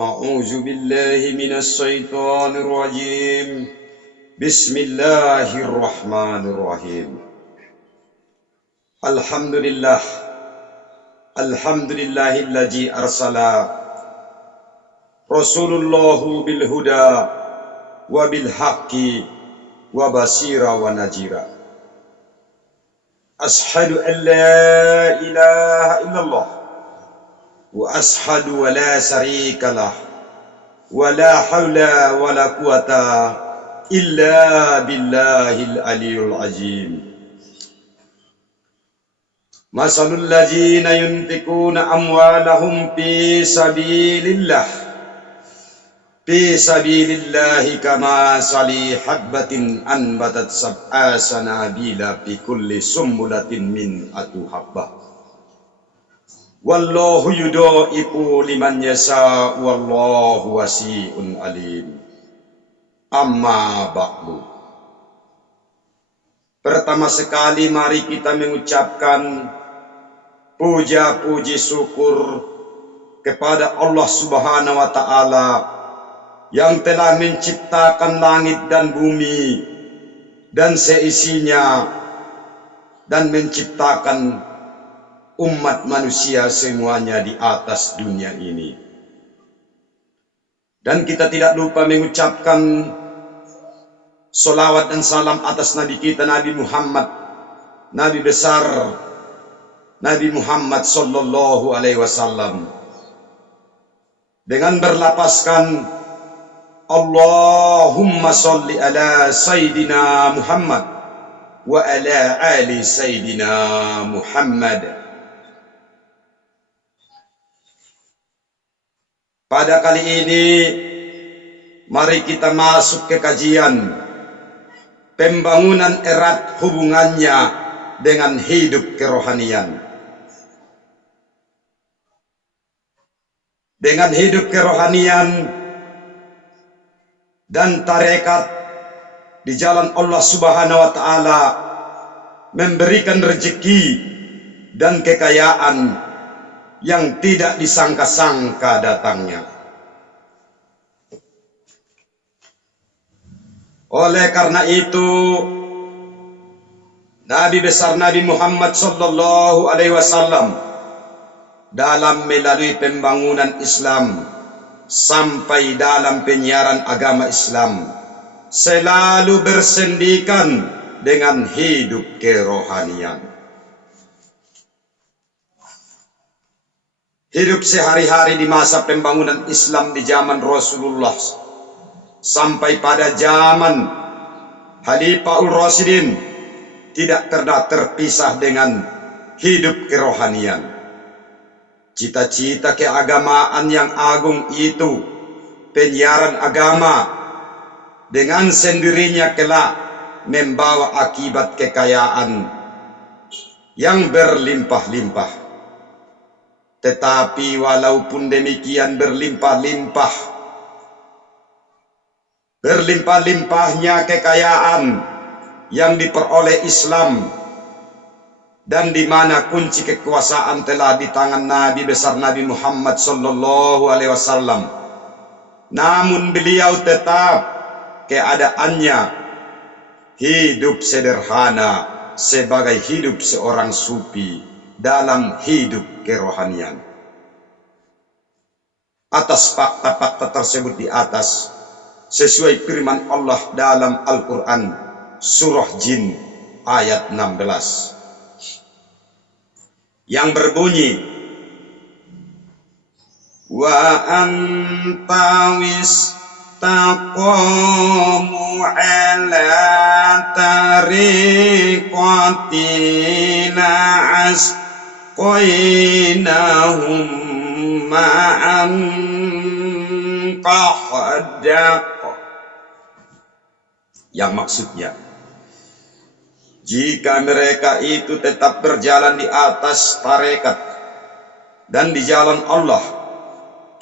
أعوذ بالله من الشيطان الرجيم بسم الله الرحمن الرحيم الحمد لله الذي أرسل رسول الله بالهدى وبالحق وبصيرا ونذيرا أشهد أن لا إله إلا الله وأشهد ولا شريك له ولا حول ولا قوة إلا بالله العلي العظيم مثل الذين ينفقون أموالهم في سبيل الله كمثل حبة أنبتت سبع سنابل في كل سنبلة مئة حبة Wallahu yudha'ifu liman yasha wallahu wasi'un alim. Amma ba'du. Pertama sekali mari kita mengucapkan puja-puji syukur kepada Allah Subhanahu wa taala yang telah menciptakan langit dan bumi dan seisinya dan menciptakan umat manusia semuanya di atas dunia ini. Dan kita tidak lupa mengucapkan solawat dan salam atas Nabi kita Nabi Muhammad, Nabi besar Nabi Muhammad sallallahu alaihi wasallam, dengan berlapaskan Allahumma sholli ala Sayyidina Muhammad wa ala ali Sayyidina Muhammad. Pada kali ini, mari kita masuk ke kajian pembangunan erat hubungannya dengan hidup kerohanian. Dengan hidup kerohanian dan tarekat di jalan Allah Subhanahu wa taala memberikan rezeki dan kekayaan yang tidak disangka-sangka datangnya. Oleh karena itu, Nabi besar Nabi Muhammad sallallahu alaihi wasallam dalam melalui pembangunan Islam sampai dalam penyiaran agama Islam selalu bersendikan dengan hidup kerohanian. Hidup sehari-hari di masa pembangunan Islam di zaman Rasulullah sampai pada zaman Khalifahur Rasyidin tidak pernah terpisah dengan hidup kerohanian. Cita-cita keagamaan yang agung itu, penyiaran agama, dengan sendirinya kelak membawa akibat kekayaan yang berlimpah-limpah. Tetapi walaupun demikian berlimpah-limpahnya kekayaan yang diperoleh Islam dan di mana kunci kekuasaan telah di tangan Nabi besar Nabi Muhammad sallallahu alaihi wasallam, namun beliau tetap keadaannya hidup sederhana sebagai hidup seorang sufi dalam hidup kerohanian. Atas fakta-fakta tersebut di atas, sesuai firman Allah dalam Al-Quran surah Jin ayat 16 yang berbunyi, wa antawis taqamu ala tariqatina asqainahum ma'an qahdaq, yang maksudnya jika mereka itu tetap berjalan di atas tarekat dan di jalan Allah,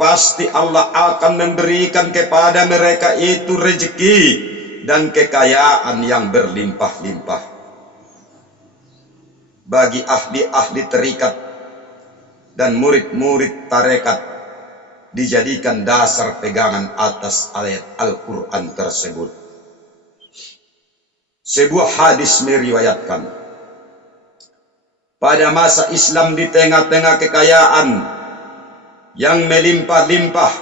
pasti Allah akan memberikan kepada mereka itu rezeki dan kekayaan yang berlimpah-limpah. Bagi ahli-ahli terikat dan murid-murid tarekat dijadikan dasar pegangan atas ayat Al-Quran tersebut. Sebuah hadis meriwayatkan, pada masa Islam di tengah-tengah kekayaan yang melimpah-limpah,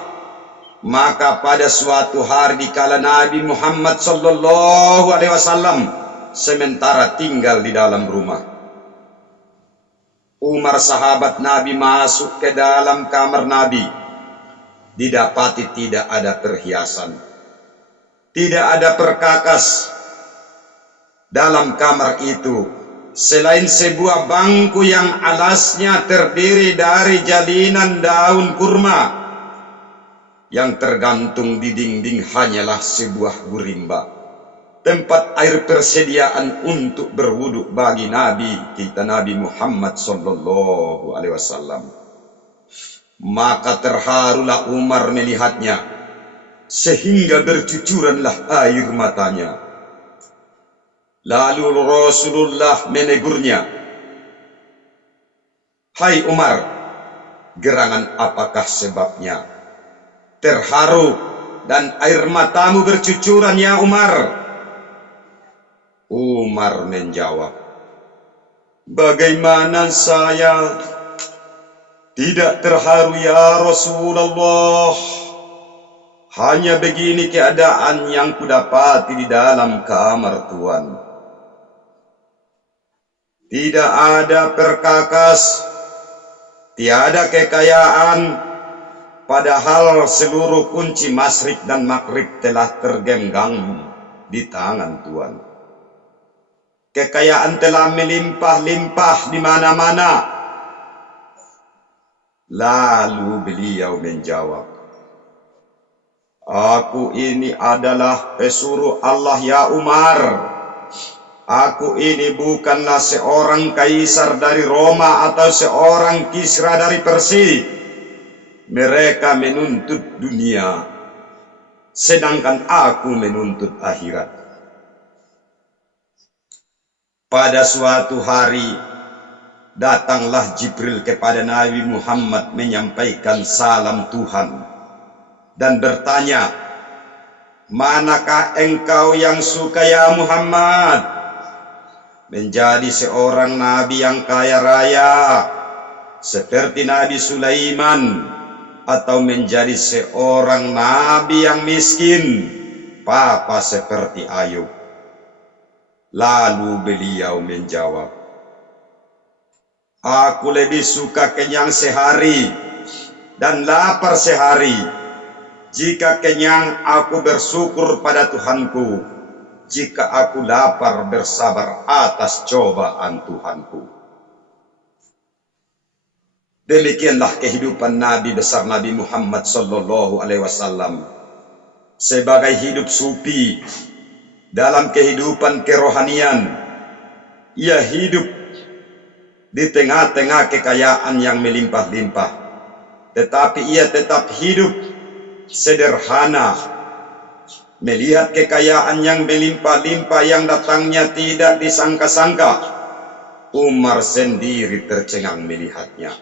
maka pada suatu hari di kala Nabi Muhammad sallallahu alaihi wasallam sementara tinggal di dalam rumah, Umar sahabat Nabi masuk ke dalam kamar Nabi. Didapati tidak ada perhiasan, tidak ada perkakas dalam kamar itu, selain sebuah bangku yang alasnya terdiri dari jalinan daun kurma. Yang tergantung di dinding hanyalah sebuah gurimba, tempat air persediaan untuk berwudu bagi Nabi kita Nabi Muhammad sallallahu alaihi wasallam. Maka terharulah Umar melihatnya, sehingga bercucuranlah air matanya. Lalu Rasulullah menegurnya, "Hai Umar, gerangan apakah sebabnya? Terharu dan air matamu bercucuran ya Umar?" Umar menjawab, "Bagaimana saya tidak terharu ya Rasulullah? Hanya begini keadaan yang kudapati di dalam kamar Tuhan. Tidak ada perkakas, tiada kekayaan, padahal seluruh kunci masyrik dan maghrib telah tergenggam di tangan Tuhan. Kekayaan telah melimpah-limpah di mana-mana." Lalu beliau menjawab, "Aku ini adalah pesuruh Allah ya Umar. Aku ini bukanlah seorang kaisar dari Roma atau seorang Kisra dari Persia. Mereka menuntut dunia, sedangkan aku menuntut akhirat." Pada suatu hari, datanglah Jibril kepada Nabi Muhammad menyampaikan salam Tuhan dan bertanya, "Manakah engkau yang suka ya Muhammad? Menjadi seorang nabi yang kaya raya seperti Nabi Sulaiman, atau menjadi seorang nabi yang miskin papa seperti Ayub?" Lalu beliau menjawab, "Aku lebih suka kenyang sehari dan lapar sehari. Jika kenyang, aku bersyukur pada Tuhanku. Jika aku lapar, bersabar atas cobaan Tuhanku." Demikianlah kehidupan Nabi besar Nabi Muhammad sallallahu alaihi wasallam sebagai hidup sufi dalam kehidupan kerohanian. Ia hidup di tengah-tengah kekayaan yang melimpah-limpah, tetapi ia tetap hidup sederhana, melihat kekayaan yang melimpah-limpah yang datangnya tidak disangka-sangka. Umar sendiri tercengang melihatnya.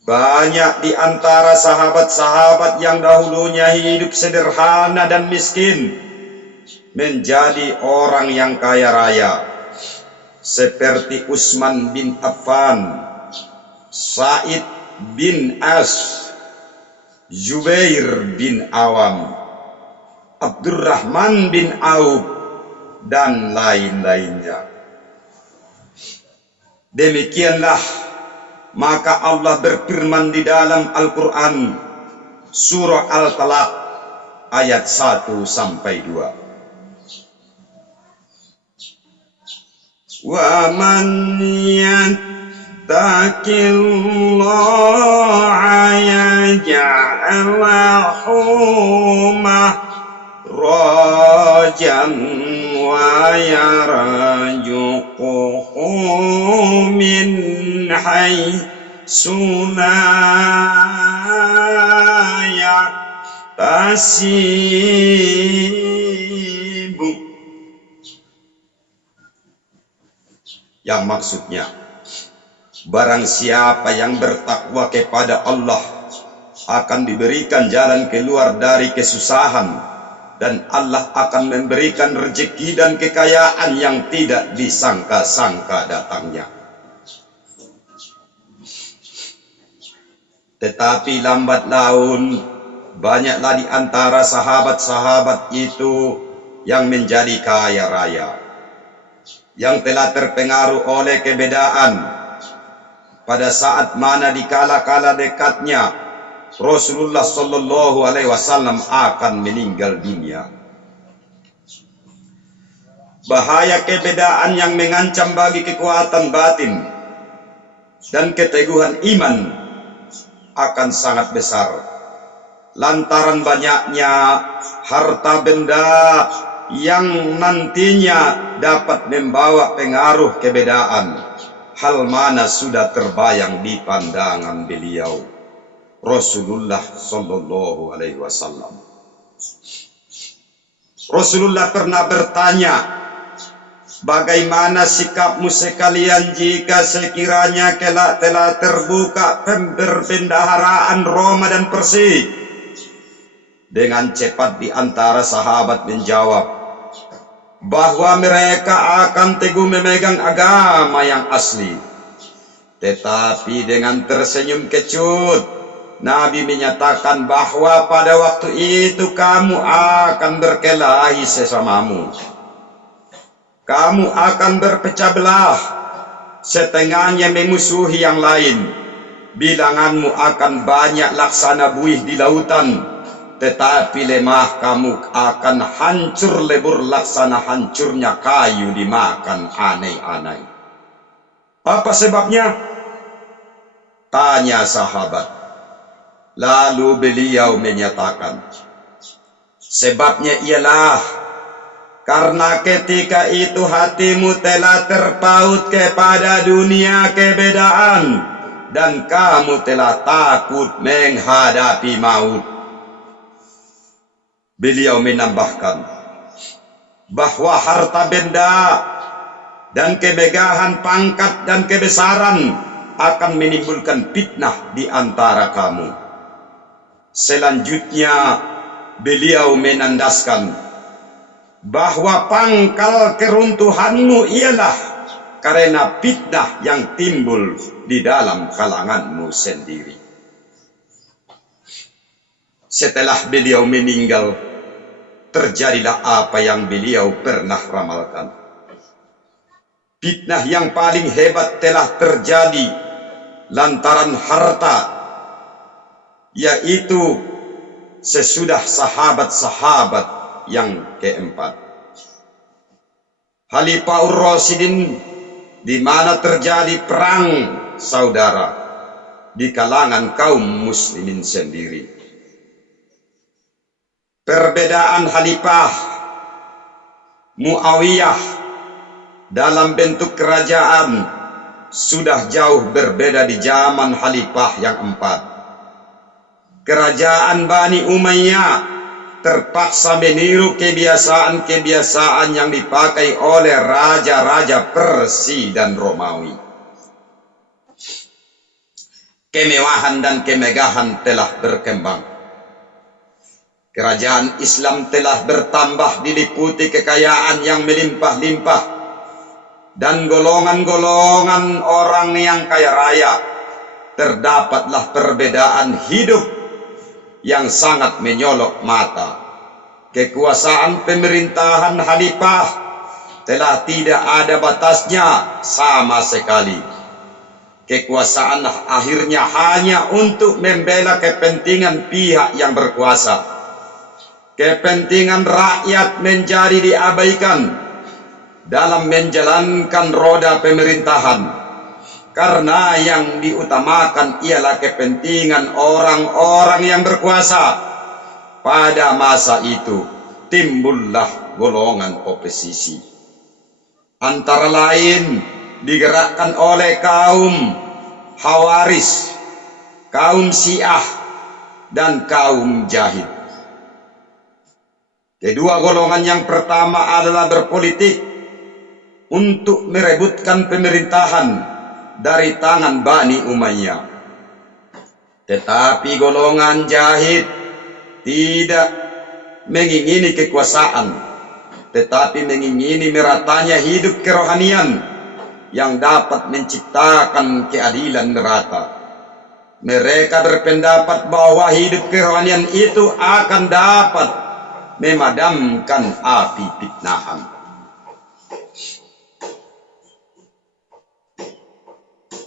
Banyak di antara sahabat-sahabat yang dahulunya hidup sederhana dan miskin menjadi orang yang kaya raya, seperti Utsman bin Affan, Sa'id bin As, Zubair bin Awam, Abdurrahman bin Auf, dan lain-lainnya. Demikianlah maka Allah berfirman di dalam Al-Quran, surah Al-Talaq ayat 1 sampai 2. "Wa man yattaqillaha yaj'al lahu makhrajan wa yarzuqhu min haitsu la yahtasib." Yang maksudnya, barang siapa yang bertakwa kepada Allah, akan diberikan jalan keluar dari kesusahan, dan Allah akan memberikan rezeki dan kekayaan yang tidak disangka-sangka datangnya. Tetapi lambat laun, banyaklah di antara sahabat-sahabat itu yang menjadi kaya raya, yang telah terpengaruh oleh kebedaan. Pada saat mana di kala-kala dekatnya Rasulullah Sallallahu Alaihi Wasallam akan meninggal dunia. Bahaya kebedaan yang mengancam bagi kekuatan batin dan keteguhan iman akan sangat besar, lantaran banyaknya harta benda yang nantinya dapat membawa pengaruh kebedaan. Hal mana sudah terbayang di pandangan beliau Rasulullah Sallallahu Alaihi Wasallam. Rasulullah pernah bertanya, bagaimana sikapmu sekalian jika sekiranya kelak telah terbuka perbendaharaan Roma dan Persia? Dengan cepat di antara sahabat menjawab bahwa mereka akan teguh memegang agama yang asli. Tetapi dengan tersenyum kecut, Nabi menyatakan bahwa pada waktu itu kamu akan berkelahi sesamamu. Kamu akan berpecah belah, setengahnya memusuhi yang lain. Bilanganmu akan banyak laksana buih di lautan, tetapi lemah kamu akan hancur lebur laksana hancurnya kayu dimakan anai-anai. Apa sebabnya? Tanya sahabat. Lalu beliau menyatakan, sebabnya ialah karena ketika itu hatimu telah terpaut kepada dunia kebedaan, dan kamu telah takut menghadapi maut. Beliau menambahkan bahwa harta benda dan kemegahan pangkat dan kebesaran akan menimbulkan fitnah di antara kamu. Selanjutnya beliau menandaskan bahwa pangkal keruntuhanmu ialah karena fitnah yang timbul di dalam kalanganmu sendiri. Setelah beliau meninggal, terjadilah apa yang beliau pernah ramalkan. Fitnah yang paling hebat telah terjadi lantaran harta, yaitu sesudah sahabat-sahabat yang keempat. Khalifah Ar-Rasyidin, di mana terjadi perang saudara di kalangan kaum muslimin sendiri. Perbedaan Khalifah Muawiyah dalam bentuk kerajaan sudah jauh berbeda di zaman Khalifah yang empat. Kerajaan Bani Umayyah terpaksa meniru kebiasaan-kebiasaan yang dipakai oleh raja-raja Persia dan Romawi. Kemewahan dan kemegahan telah berkembang. Kerajaan Islam telah bertambah diliputi kekayaan yang melimpah-limpah, dan golongan-golongan orang yang kaya raya. Terdapatlah perbedaan hidup yang sangat menyolok mata. Kekuasaan pemerintahan khalifah telah tidak ada batasnya sama sekali. Kekuasaan akhirnya hanya untuk membela kepentingan pihak yang berkuasa. Kepentingan rakyat menjadi diabaikan dalam menjalankan roda pemerintahan, karena yang diutamakan ialah kepentingan orang-orang yang berkuasa. Pada masa itu timbullah golongan oposisi, antara lain digerakkan oleh kaum Khawaris, kaum Syiah, dan kaum Jahid. Kedua golongan yang pertama adalah berpolitik untuk merebutkan pemerintahan dari tangan Bani Umayyah. Tetapi golongan jahid tidak mengingini kekuasaan, tetapi mengingini meratanya hidup kerohanian yang dapat menciptakan keadilan merata. Mereka berpendapat bahwa hidup kerohanian itu akan dapat memadamkan api fitnahan.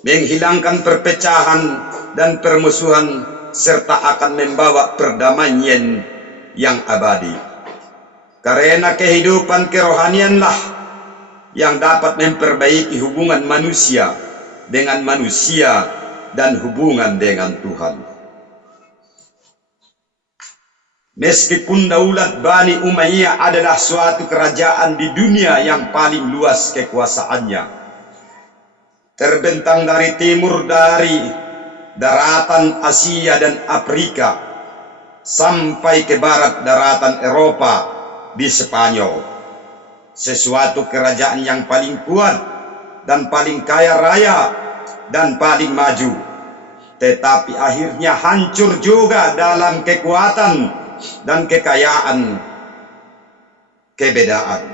Menghilangkan perpecahan dan permusuhan serta akan membawa perdamaian yang abadi. Karena kehidupan kerohanianlah yang dapat memperbaiki hubungan manusia dengan manusia dan hubungan dengan Tuhan. Meskipun daulat Bani Umayyah adalah suatu kerajaan di dunia yang paling luas kekuasaannya, terbentang dari timur dari daratan Asia dan Afrika sampai ke barat daratan Eropa di Spanyol. Sesuatu kerajaan yang paling kuat dan paling kaya raya dan paling maju, tetapi akhirnya hancur juga dalam kekuatan dan kekayaan kebedaan.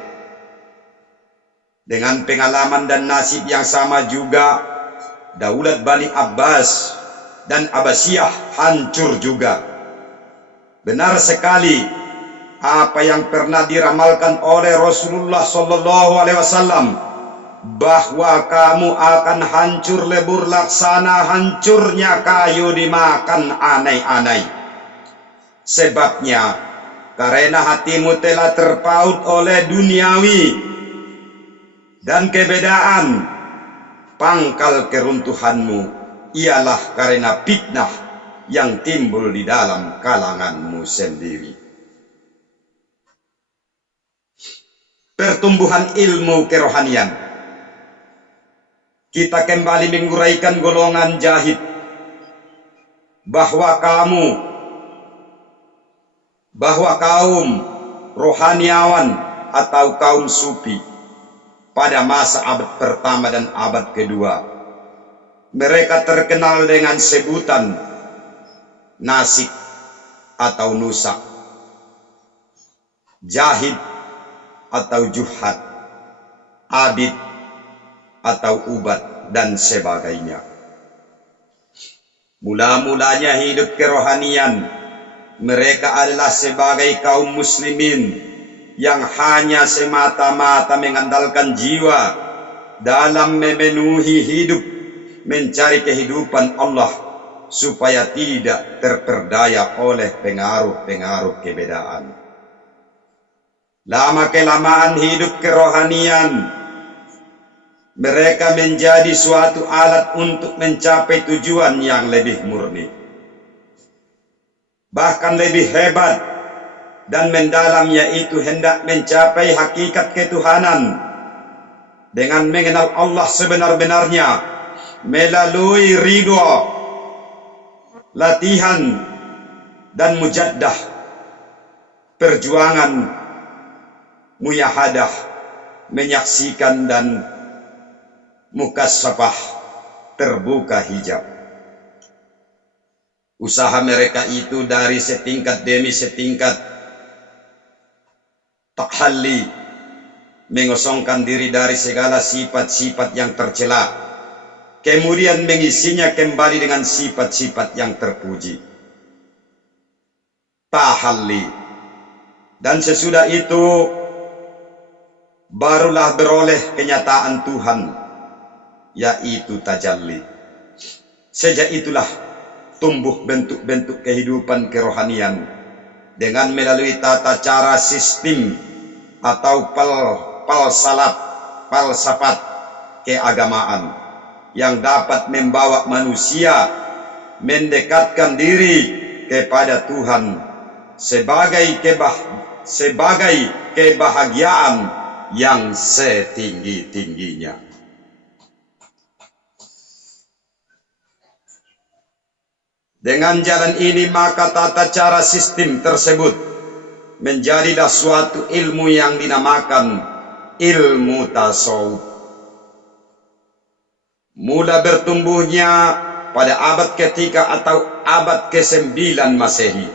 Dengan pengalaman dan nasib yang sama juga, daulat Bani Abbas dan Abbasiyah hancur juga. Benar sekali apa yang pernah diramalkan oleh Rasulullah SAW, bahwa kamu akan hancur lebur laksana hancurnya kayu dimakan anai-anai. Sebabnya, karena hatimu telah terpaut oleh duniawi dan kebedaan, pangkal keruntuhanmu ialah karena fitnah yang timbul di dalam kalanganmu sendiri. Pertumbuhan ilmu kerohanian. Kita kembali menguraikan golongan jahid bahwa kaum rohaniawan atau kaum sufi pada masa abad pertama dan abad kedua, mereka terkenal dengan sebutan nasik atau nusak, jahid atau juhad, abid atau ubat, dan sebagainya. Mula-mulanya hidup kerohanian, mereka adalah sebagai kaum muslimin yang hanya semata-mata mengandalkan jiwa dalam memenuhi hidup, mencari kehidupan Allah supaya tidak terperdaya oleh pengaruh-pengaruh kebedaan. Lama-kelamaan hidup kerohanian, mereka menjadi suatu alat untuk mencapai tujuan yang lebih murni, bahkan lebih hebat dan mendalam, yaitu hendak mencapai hakikat ketuhanan dengan mengenal Allah sebenar-benarnya melalui ridho, latihan, dan mujaddah, perjuangan, muyahadah, menyaksikan, dan mukasyafah, terbuka hijab. Usaha mereka itu dari setingkat demi setingkat tahalli, mengosongkan diri dari segala sifat-sifat yang tercela, kemudian mengisinya kembali dengan sifat-sifat yang terpuji. Tahalli, dan sesudah itu barulah beroleh kenyataan Tuhan, yaitu tajalli. Sejak itulah tumbuh bentuk-bentuk kehidupan kerohanian dengan melalui tata cara sistem atau falsafat keagamaan yang dapat membawa manusia mendekatkan diri kepada Tuhan sebagai kebahagiaan yang setinggi-tingginya. Dengan jalan ini maka tata cara sistem tersebut menjadilah suatu ilmu yang dinamakan ilmu tasawuf. Mula bertumbuhnya pada abad ketiga atau abad ke-9 Masehi.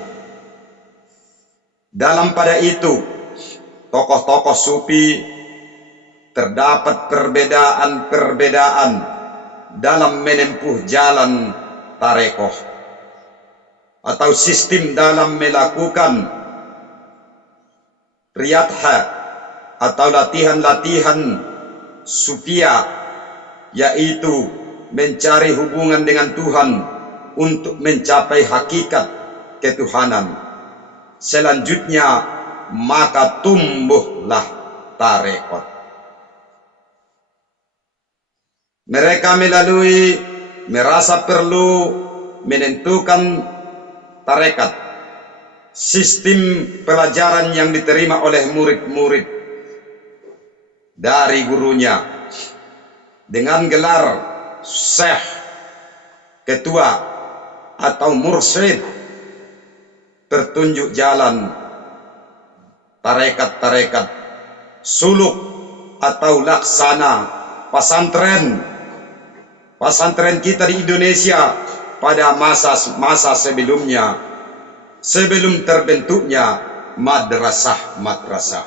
Dalam pada itu, tokoh-tokoh sufi terdapat perbedaan-perbedaan dalam menempuh jalan tarekoh atau sistem dalam melakukan riyadha atau latihan-latihan sufia, yaitu mencari hubungan dengan Tuhan untuk mencapai hakikat ketuhanan. Selanjutnya maka tumbuhlah tarekat. Mereka melalui merasa perlu menentukan tarekat, sistem pelajaran yang diterima oleh murid-murid dari gurunya dengan gelar syekh, ketua atau mursyid, petunjuk jalan, tarekat-tarekat, suluk atau laksana, pesantren kita di Indonesia pada masa sebelumnya, sebelum terbentuknya madrasah.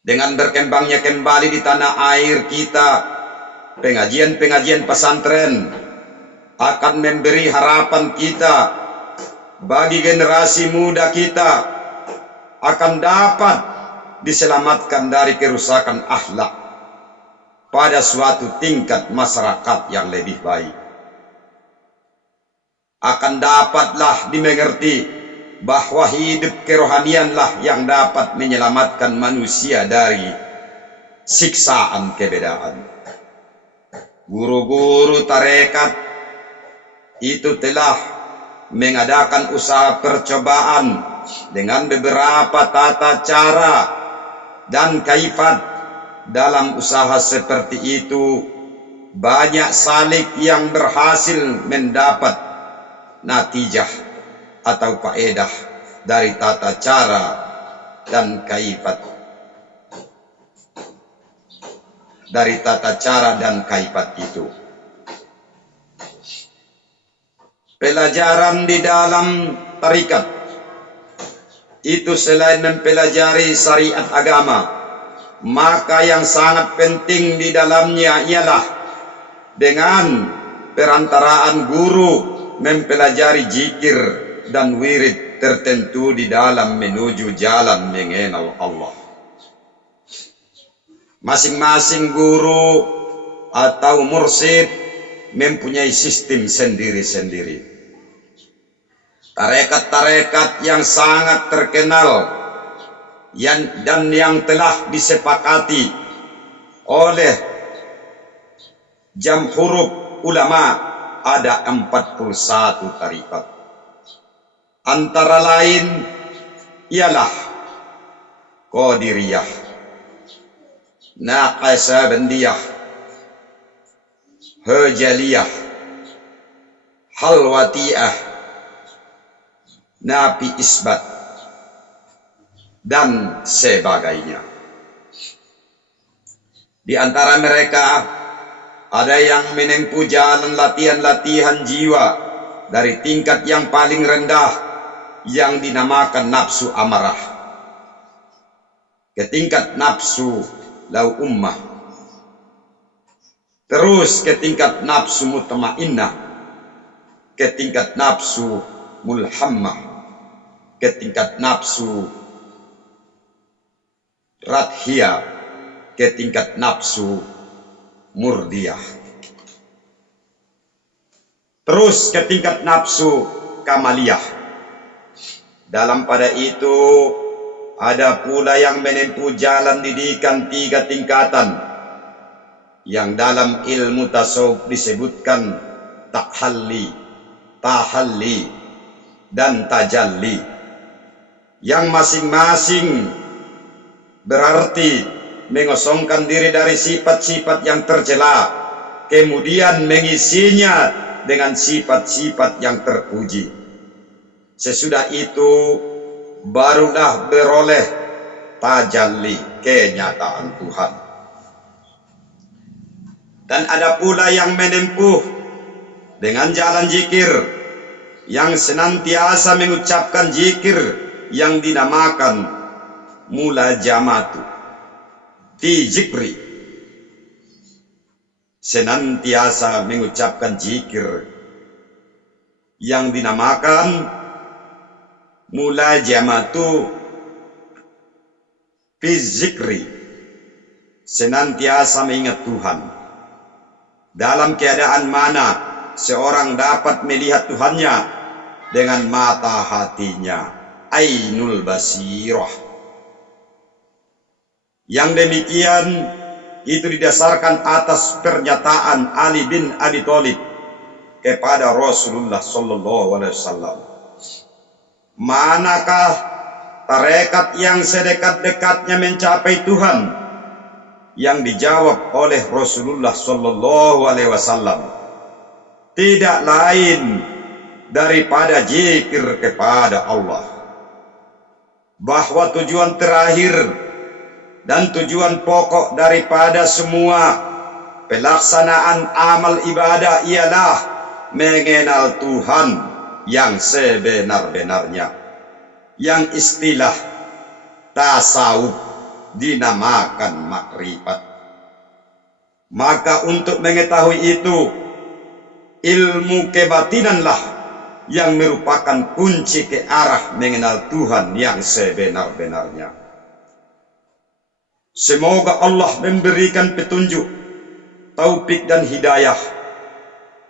Dengan berkembangnya kembali di tanah air kita, pengajian-pengajian pesantren akan memberi harapan kita bagi generasi muda kita akan dapat diselamatkan dari kerusakan akhlak pada suatu tingkat masyarakat yang lebih baik. Akan dapatlah dimengerti bahwa hidup kerohanianlah yang dapat menyelamatkan manusia dari siksaan kebedaan. Guru-guru tarekat itu telah mengadakan usaha percobaan dengan beberapa tata cara dan kaifat. Dalam usaha seperti itu banyak salik yang berhasil mendapat natijah atau faedah dari tata cara dan kaifat itu. Pelajaran di dalam tarikat itu selain mempelajari syariat agama, maka yang sangat penting di dalamnya ialah dengan perantaraan guru mempelajari zikir dan wirid tertentu di dalam menuju jalan mengenal Allah. Masing-masing guru atau mursyid mempunyai sistem sendiri-sendiri. Tarekat-tarekat yang sangat terkenal dan yang telah disepakati oleh jamhur ulama ada 41 tarikat. Antara lain ialah Qadiriyah, Naqsyabandiyah, Hajaliyah, Halwatiyah, Nafi Isbat, dan sebagainya. Di antara mereka ada yang menempuh jalan latihan-latihan jiwa dari tingkat yang paling rendah yang dinamakan nafsu amarah ke tingkat nafsu lau ummah, terus ke tingkat nafsu mutmainnah, ke tingkat nafsu mulhammah, ke tingkat nafsu radhiyah, ke tingkat nafsu murdiyah, terus ke tingkat nafsu kamaliyah. Dalam pada itu ada pula yang menempuh jalan didikan 3 tingkatan yang dalam ilmu tasawuf disebutkan tahalli, tahalli, dan tajalli, yang masing-masing berarti mengosongkan diri dari sifat-sifat yang tercela, kemudian mengisinya dengan sifat-sifat yang terpuji. Sesudah itu barulah beroleh tajalli, kenyataan Tuhan. Dan ada pula yang menempuh dengan jalan zikir, yang senantiasa mengucapkan zikir yang dinamakan mulajamatu fi zikri, senantiasa mengucapkan zikir yang dinamakan mulajamatu fi zikri, senantiasa mengingat Tuhan. Dalam keadaan mana seorang dapat melihat Tuhannya? Dengan mata hatinya, ainul basirah. Yang demikian itu didasarkan atas pernyataan Ali bin Abi Thalib kepada Rasulullah sallallahu alaihi wasallam. Manakah tarekat yang sedekat-dekatnya mencapai Tuhan? Yang dijawab oleh Rasulullah sallallahu alaihi wasallam, tidak lain daripada zikir kepada Allah. Bahwa tujuan terakhir dan tujuan pokok daripada semua pelaksanaan amal ibadah ialah mengenal Tuhan yang sebenar-benarnya, yang istilah tasawuf dinamakan makrifat. Maka untuk mengetahui itu, ilmu kebatinanlah yang merupakan kunci ke arah mengenal Tuhan yang sebenar-benarnya. Semoga Allah memberikan petunjuk, taufik dan hidayah,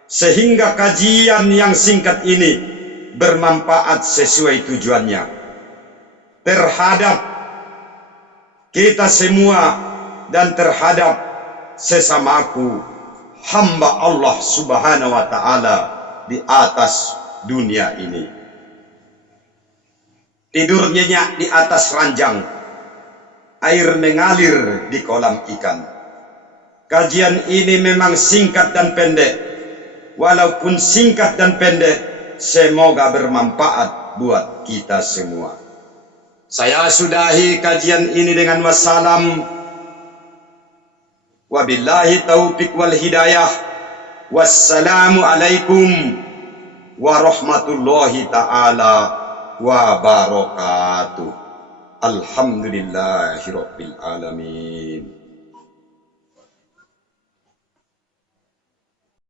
sehingga kajian yang singkat ini bermanfaat sesuai tujuannya terhadap kita semua dan terhadap sesamaku hamba Allah subhanahu wa ta'ala di atas dunia ini. Tidur nyenyak di atas ranjang, air mengalir di kolam ikan. Kajian ini memang singkat dan pendek. Walaupun singkat dan pendek, semoga bermanfaat buat kita semua. Saya sudahi kajian ini dengan wassalam. Wabillahi taufiq wal hidayah. Wassalamu alaikum warahmatullahi ta'ala wabarakatuh. Alhamdulillahi rabbil alamin.